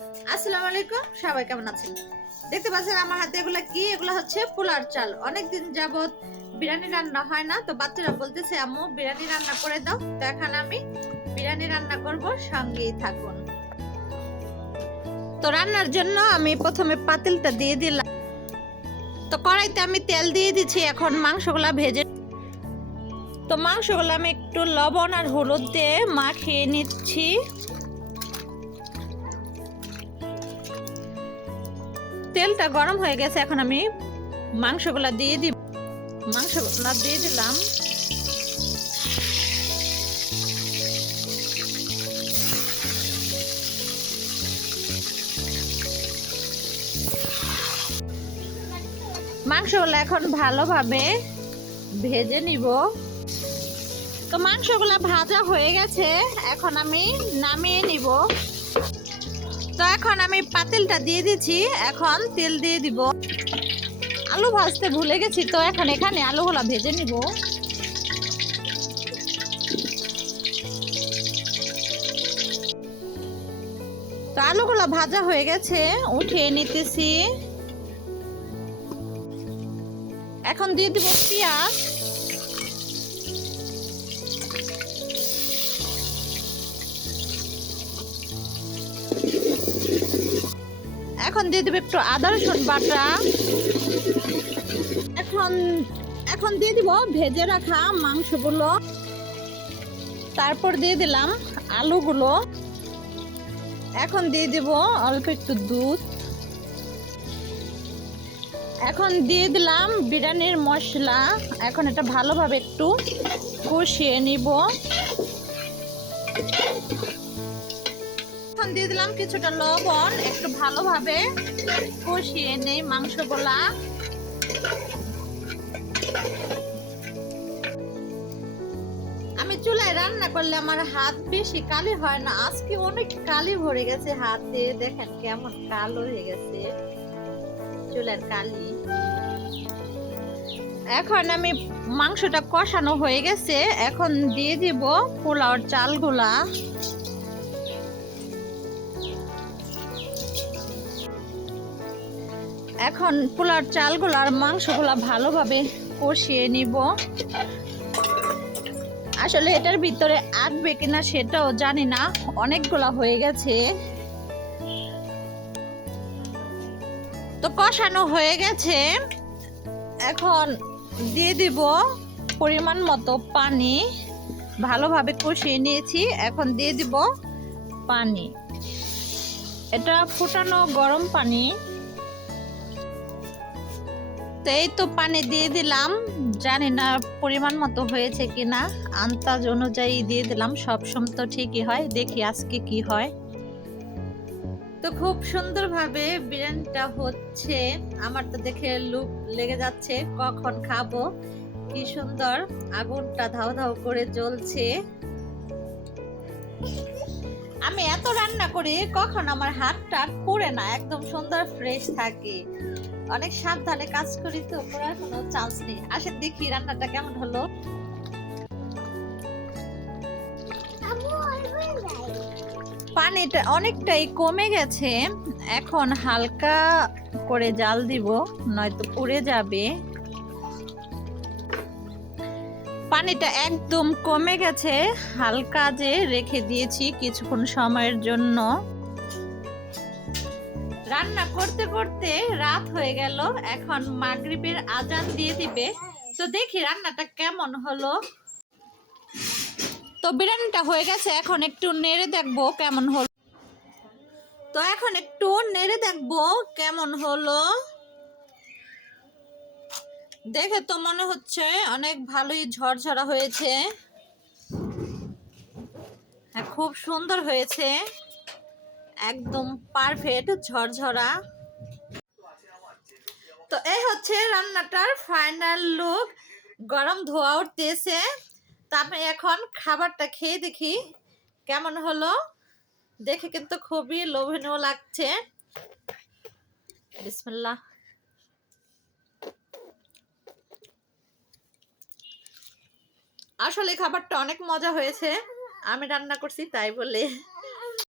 আসসালামু আলাইকুম, সবাই কেমন আছেন? দেখতে পাচ্ছেন আমার হাতে এগুলা কি? এগুলা হচ্ছে পোলার চাল। অনেকদিন যাবত বিরিয়ানি রান্না হয় না, তো বাচ্চারা বলতেছে আম্মু বিরিয়ানি রান্না করে দাও। তো এখন আমি বিরিয়ানি রান্না করব, সঙ্গেই থাকুন। তো রান্নার জন্য আমি প্রথমে পাতিলটা দিয়ে দিলাম। তো কড়াইতে আমি তেল দিয়ে দিচ্ছি, এখন মাংসগুলা ভেজে। তো মাংসগুলো আমি একটু লবণ আর হলুদ দিয়ে মাখিয়ে নিচ্ছি। তেলটা গরম হয়ে গেছে, এখন আমি মাংসগুলা দিয়ে দিব। মাংসগুলা দিয়ে দিলাম। মাংসগুলো এখন ভালোভাবে ভেজে নিব। তো মাংসগুলো ভাজা হয়ে গেছে, এখন আমি নামিয়ে নিব। তো এখন আমি পাতিলটা দিয়ে দিচ্ছি, এখন তেল দিয়ে দিব। আলু ভাজতে ভুলে গেছি, তো এখন এখানে আলুগুলা ভেজে নিব। তো আলুগুলা ভাজা হয়ে গেছে, উঠিয়ে নিতেছি। এখন দিয়ে দিব পেঁয়াজ। এখন দিয়ে দিব একটু আদা রসুন বাটা। এখন দিয়ে দিব ভেজে রাখা মাংসগুলো। তারপর দিয়ে দিলাম আলুগুলো। এখন দিয়ে দিব অল্প একটু দুধ। এখন দিয়ে দিলাম বিরিয়ানির মশলা। এখন এটা ভালোভাবে একটু কষিয়ে নিব। এখন দিয়ে দিলাম কিছুটা লবণ, একটু ভালোভাবে কষিয়ে নেই মাংসগুলা। আমি চুলায় রান্না করলে আমার হাত বেশি কালি হয় না, আজকে অনেক কালি ভরে গেছে হাতে। দেখেন কেমন কালো হয়ে গেছে চুলার কালি। এখন আমি মাংসটা কষানো হয়ে গেছে, এখন দিয়ে দিব পোলাওর চালগুলা। এখন পোলাওর চালগুলা আর মাংসগুলা ভালোভাবে কষিয়ে নিব। আসলে এটার ভিতরে আটবে কিনা সেটাও জানি না, অনেকগুলা হয়ে গেছে। তো কষানো হয়ে গেছে, এখন দিয়ে দিব পরিমাণ মতো পানি। ভালোভাবে কষিয়ে নিয়েছি, এখন দিয়ে দিব পানি। এটা ফুটানো গরম পানি। তো এই তো পানি দিয়ে দিলাম, জানি না পরিমাণ মতো হয়েছে কিনা, আন্দাজ অনুযায়ী দিয়ে দিলাম। সবসময় তো ঠিকই হয়, দেখি আজকে কি হয়। তো খুব সুন্দরভাবে বিরিয়ানিটা হচ্ছে, আমার তো দেখে লুক লেগে যাচ্ছে কখন খাবো। কি সুন্দর আগুনটা ধাও ধাও করে জ্বলছে। আমি এত রান্না করি, কখন আমার হাতটা পুড়ে না, একদম সুন্দর ফ্রেশ থাকে। অনেক সাবধানে কাজ করি, তো পুরার কোনো চান্স নেই। আসেন দেখি রান্নাটা কেমন হলো। পানিটা অনেকটাই কমে গেছে, এখন হালকা করে জাল দিব, নয়তো পুড়ে যাবে। পানিটা একদম কমে গেছে, হালকা যে রেখে দিয়েছি কিছুক্ষণ সময়ের জন্য। রান্না করতে করতে রাত হয়ে গেল, এখন মাগরিবের আজান দিয়ে দিবে। তো দেখি রান্নাটা কেমন হলো। তো বিরিয়ানিটা হয়ে গেছে, এখন একটু নেড়ে দেখবো কেমন হলো। তো এখন একটু নেড়ে দেখবো কেমন হলো। দেখে তো মনে হচ্ছে অনেক ভালোই ঝরঝরা হয়েছে। হ্যাঁ, খুব সুন্দর হয়েছে, একদম পারফেক্ট ঝরঝরা। তো এই হচ্ছে রান্নাটার ফাইনাল লুক। গরম ধোয়া উঠতেছে, তা আমি এখন খাবারটা খেয়ে দেখি কেমন হলো। দেখে কিন্তু খুবই লোভনীয় লাগছে। বিসমিল্লাহ। আসলে খাবারটা অনেক মজা হয়েছে, আমি রান্না করছি তাই বলে।